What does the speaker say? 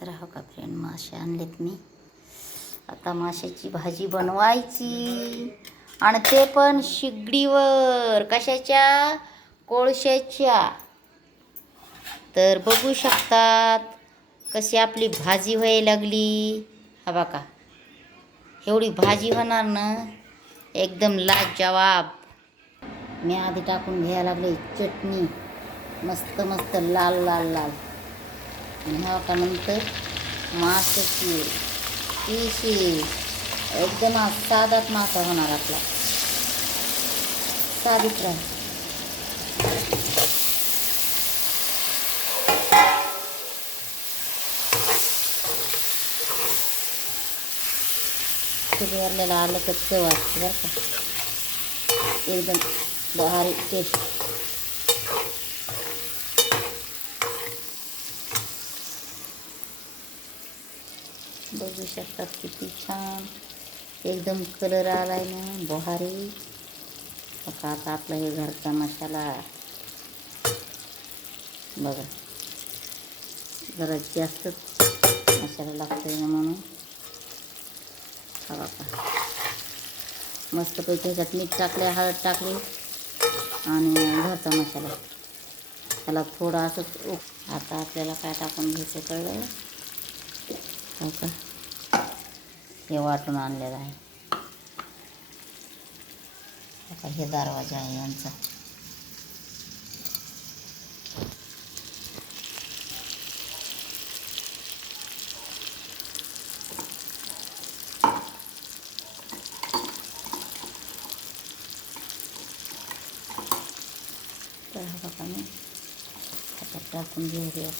तर हो का फ्रेंड, मासे आणलेत मी. आता माशाची भाजी बनवायची, आणि ते पण शिगडीवर. कशाच्या? कोळशाच्या. तर बघू शकतात कशी आपली भाजी व्हायला लागली. हा बघा, एवढी भाजी होणार ना, एकदम लाजवाब. मी आधी टाकून घ्यायला लागले चटणी, मस्त मस्त लाल लाल लाल. आणि हा का नंतर माशाची पिशी, एकदम साधाच मासा होणार आपला, साधीच राहील. चुलीवरलेला आलं तर चव असते बरं का, एकदम भारी टेस्ट. बघू शकतात किती छान एकदम कलर आलाय ना, भारी. आता आपला हे घरचा मसाला बघा, जरा जास्तच मसाला लागतोय ना, म्हणून हा बघा मस्तपैकी ह्याच्यात मीठ टाकले, हळद टाकली आणि घरचा मसाला. त्याला थोडं असंच आता आपल्याला काय टाकून घ्यायचं कळलं हो का. हे वाटून आणलेलं आहे. आता हे दरवाजा आहे यांचा. तर हा बघा मी आता टाकून घेऊया.